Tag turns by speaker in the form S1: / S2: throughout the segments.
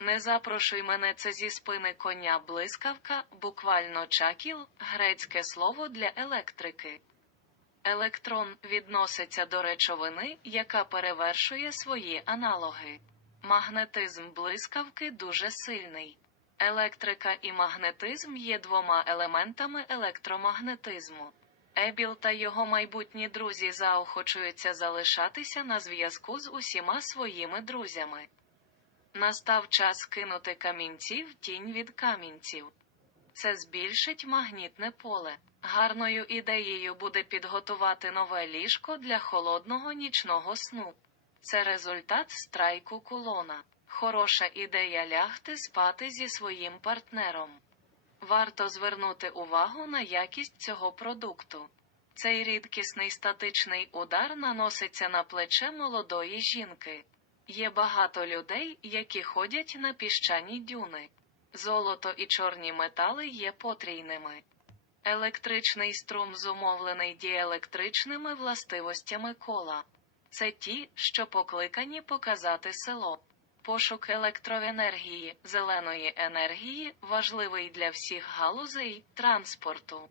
S1: не запрошуй мене це зі спини коня блискавка, буквально чакіл, грецьке слово для електрики. Електрон відноситься до речовини, яка перевершує свої аналоги. Магнетизм блискавки дуже сильний. Електрика і магнетизм є двома елементами електромагнетизму. Ебіл та його майбутні друзі заохочуються залишатися на зв'язку з усіма своїми друзями. Настав час кинути камінці в тінь від камінців. Це збільшить магнітне поле. Гарною ідеєю буде підготувати нове ліжко для холодного нічного сну. Це результат страйку кулона. Хороша ідея лягти спати зі своїм партнером. Варто звернути увагу на якість цього продукту. Цей рідкісний статичний удар наноситься на плече молодої жінки. Є багато людей, які ходять на піщані дюни. Золото і чорні метали є потрійними. Електричний струм зумовлений діелектричними властивостями кола. Це ті, що покликані показати село. Пошук електроенергії, зеленої енергії важливий для всіх галузей транспорту,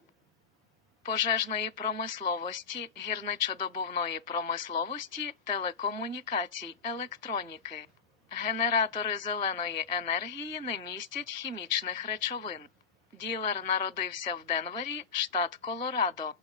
S1: пожежної промисловості, гірничодобувної промисловості, телекомунікацій, електроніки. Генератори зеленої енергії не містять хімічних речовин. Ділер народився в Денвері, штат Колорадо.